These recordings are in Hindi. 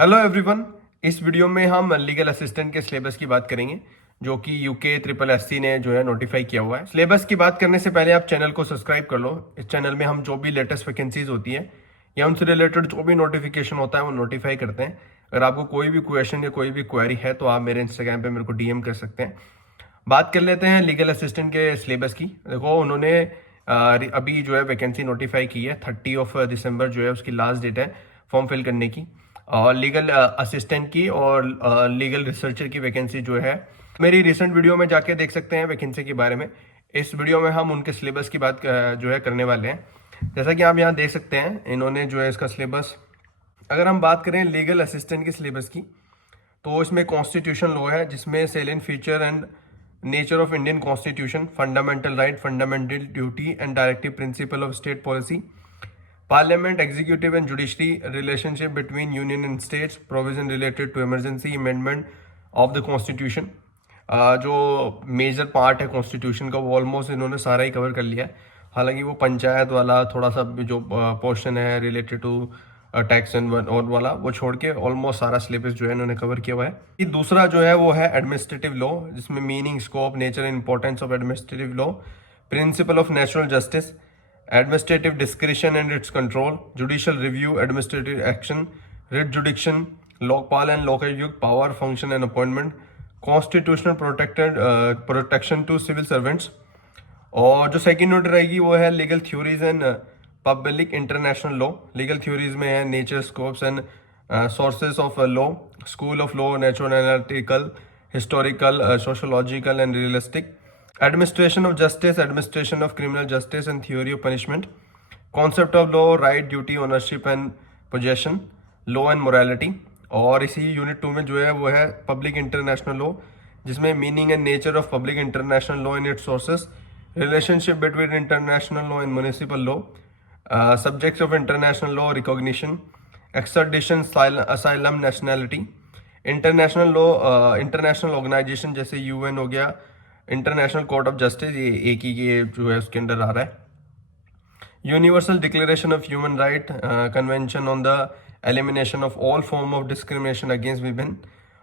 Hello everyone. इस वीडियो में हम लीगल असिस्टेंट के सिलेबस की बात करेंगे जो कि यूके ट्रिपल एस सी ने जो है नोटिफाई किया हुआ है। सिलेबस की बात करने से पहले आप चैनल को सब्सक्राइब कर लो। इस चैनल में हम जो भी लेटेस्ट वैकेंसीज होती है या उनसे रिलेटेड जो भी नोटिफिकेशन होता है वो नोटिफाई करते हैं। अगर आपको कोई भी क्वेश्चन या कोई भी क्वेरी है तो आप मेरे इंस्टाग्राम पे मेरे को डीएम कर सकते हैं। बात कर लेते हैं लीगल असिस्टेंट के सिलेबस की। देखो उन्होंने अभी जो है वैकेंसी नोटिफाई की है 30 दिसंबर जो है उसकी लास्ट डेट है फॉर्म फिल करने की। और लीगल असिस्टेंट की और लीगल रिसर्चर की वैकेंसी जो है मेरी रिसेंट वीडियो में जाके देख सकते हैं वैकेंसी के बारे में। इस वीडियो में हम उनके सिलेबस की बात जो है करने वाले हैं। जैसा कि आप यहाँ देख सकते हैं इन्होंने जो है इसका सिलेबस, अगर हम बात करें लीगल असिस्टेंट के सिलेबस की तो इसमें कॉन्स्टिट्यूशन लॉ है जिसमें salient feature and nature of Indian constitution, fundamental right, fundamental duty and directive principle of state policy, Parliament, executive and judiciary, relationship between union and states, provision related to emergency amendment of the constitution। जो मेजर पार्ट है कॉन्स्टिट्यूशन का वो ऑलमोस्ट इन्होंने सारा ही कवर कर लिया है। हालांकि वो पंचायत वाला थोड़ा सा जो पोर्शन है रिलेटेड टू टैक्स एंड और वाला वो छोड़ के ऑलमोस्ट सारा सिलेबस जो है इन्होंने कवर किया हुआ है। ये दूसरा जो है वो है एडमिनिस्ट्रेटिव लॉ जिसमें meaning, scope, nature and importance of administrative law, principle of natural justice, administrative discretion and its control, judicial review, administrative action, writ jurisdiction, lokpal and Lokayukta, power, function and appointment, constitutional protection to civil servants। और जो सेकंड यूनिट रहेगी वो है legal theories and public international law. Legal theories में है nature, scopes and sources of law, school of law, natural analytical, historical, sociological and realistic, administration of justice, administration of criminal justice and theory of punishment, concept of law, right, duty, ownership and possession, law and morality। और इसी यूनिट 2 में जो है वो है पब्लिक इंटरनेशनल लॉ जिसमें meaning and nature of public international law and its sources, relationship between international law and municipal law, subjects of international law, recognition, extradition, asylum, nationality, international law, international organisation जैसे यूएन हो गया, इंटरनेशनल कोर्ट ऑफ जस्टिस, ये एक ही ये जो है उसके अंडर आ रहा है। Universal declaration of human right, convention on the elimination of all form of discrimination against women,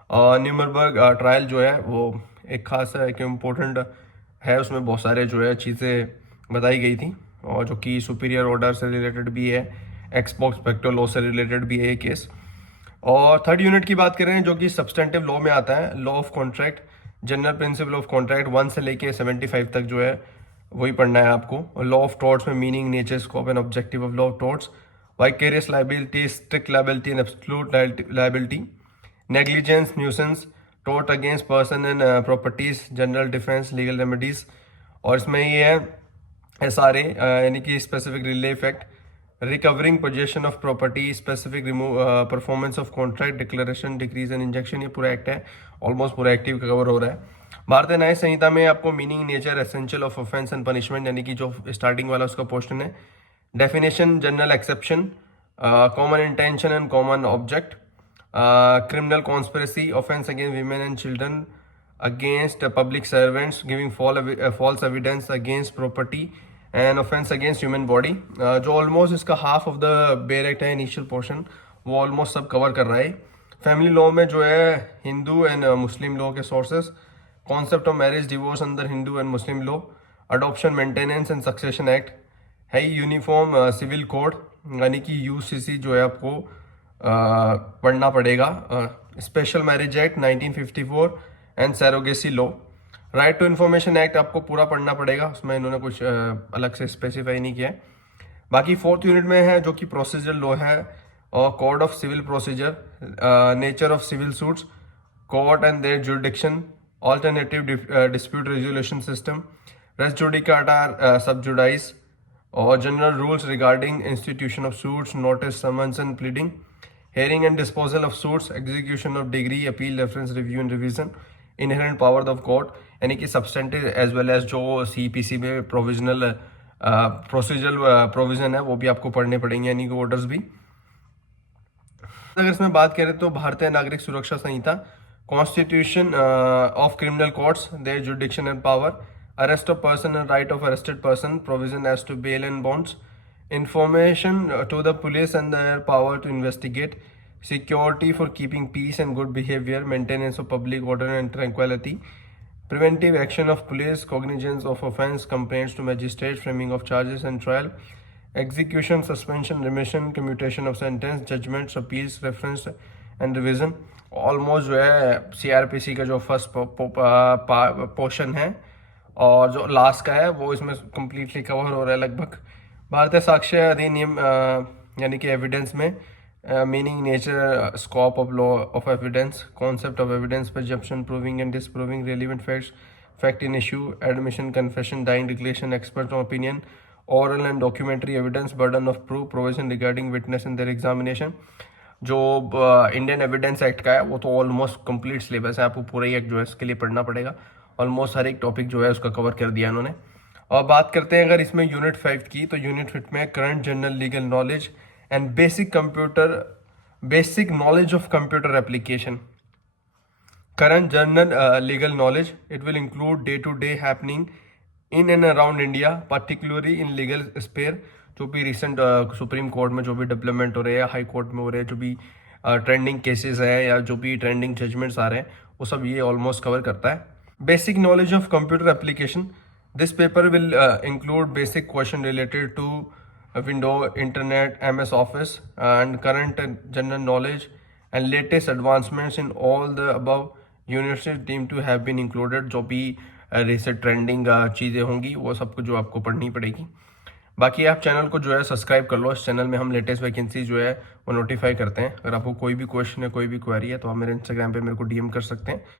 Nuremberg trial जो है वो एक खास है कि इम्पोर्टेंट है, उसमें बहुत सारे जो है चीज़ें बताई गई थी और जो कि सुपीरियर ऑर्डर से रिलेटेड भी है, एक्सपोक्स पेक्टो लॉ से रिलेटेड भी है ये केस। और थर्ड यूनिट की बात करें जो कि सब्सटेंटिव लॉ में आता है, law of contract, general principle of contract 1 से लेके 75 तक जो है वही पढ़ना है आपको। लॉ ऑफ टॉर्ट्स में meaning, nature, scope and objective of law of torts, vicarious liability, strict liability and absolute liability, negligence, nuisance, tort against person and properties, general defence, legal remedies. और इसमें ये है सारे यानी कि specific relief act, recovering possession of property, specific remove performance of contract, declaration, decrease and injection, ये पूरा एक्ट है ऑलमोस्ट पूरा एक्टिव कवर हो रहा है। भारतीय न्याय संहिता में आपको meaning, nature, essential of offence and punishment यानी कि जो स्टार्टिंग वाला उसका पोर्शन है, definition, general exception, common intention and common object, criminal conspiracy, offence against women and children, against public servants, giving false evidence against property and offence against human body. जो ऑलमोस्ट इसका half of the bare act है इनिशियल पोर्शन वो ऑलमोस्ट सब कवर कर रहा है। फैमिली लॉ में जो है हिंदू एंड मुस्लिम लॉ के sources, concept of marriage, divorce अंदर Hindu and Muslim law, adoption, maintenance and succession act है, यूनिफॉर्म सिविल कोड यानी कि यूसीसी जो है आपको पढ़ना पड़ेगा, special marriage act 1954 and surrogacy law, right to information act आपको पूरा पढ़ना पड़ेगा, उसमें इन्होंने कुछ अलग से स्पेसिफाई नहीं किया है। बाकी फोर्थ यूनिट में है जो कि प्रोसीजर लॉ है और code of civil procedure, nature of civil suits, court and their jurisdiction, alternative dispute resolution system, res judicata, sub judice और general rules regarding institution of suits, notice, summons and pleading, hearing and disposal of suits, execution of decree, appeal, reference, review and revision, inherent power of court यानी कि सब्सटेंटिव एज वेल एज जो सीपीसी में प्रोविजनल प्रोसीजरल प्रोविजन है वो भी आपको पढ़ने पड़ेंगे यानी कि ऑर्डर्स भी। अगर इसमें बात करें तो भारतीय नागरिक सुरक्षा संहिता, constitution of criminal courts, their jurisdiction and power, arrest of person and right of arrested person, provision as to bail and bonds, information to the police and their power to investigate, security for keeping peace and good behavior, maintenance of public order and tranquility, preventive action of police, cognizance of offense, complaints to magistrate, framing of charges and trial, execution, suspension, remission, commutation of sentence, judgments, appeals, reference and revision. Almost जो है सीआरपीसी का जो फर्स्ट पोर्शन है और जो लास्ट का है वो इसमें कम्प्लीटली कवर हो रहा है लगभग। भारतीय साक्ष्य अधिनियम यानी कि एविडेंस में meaning, nature, scope of law of evidence, concept of evidence, perception, proving and disproving, relevant facts, fact in issue, admission, confession, dying declaration, expert opinion, oral and documentary evidence, burden of proof, provision regarding witness and their examination। जो इंडियन एविडेंस एक्ट का है वो तो ऑलमोस्ट कंप्लीट सिलेबस है, आपको पूरा ही एक जो है इसके लिए पढ़ना पड़ेगा। ऑलमोस्ट हर एक टॉपिक जो है उसका कवर कर दिया इन्होंने। और बात करते हैं अगर इसमें यूनिट 5 की, तो यूनिट 5 में current general legal knowledge and basic knowledge of computer application. Current general legal knowledge, it will include day to day happening in and around India, particularly in legal sphere, जो भी रिसेंट सुप्रीम कोर्ट में जो भी डेवलपमेंट हो रहे हैं, हाई कोर्ट में हो रहे हैं, जो भी ट्रेंडिंग केसेस हैं या जो भी ट्रेंडिंग जजमेंट्स आ रहे हैं, वो सब ये ऑलमोस्ट कवर करता है। Basic knowledge of computer application, this paper will include basic question related to window, internet, MS office and current general knowledge and latest advancements in all the above university deem to have been included. जो भी रिसेंट ट्रेंडिंग चीज़ें होंगी वो सब कुछ जो आपको पढ़नी पड़ेगी। बाकी आप चैनल को जो है सब्सक्राइब कर लो, इस चैनल में हम लेटेस्ट वैकेंसी जो है वो नोटिफाई करते हैं। अगर आपको कोई भी क्वेश्चन है, कोई भी क्वेरी है, तो आप मेरे इंस्टाग्राम पे मेरे को DM कर सकते हैं।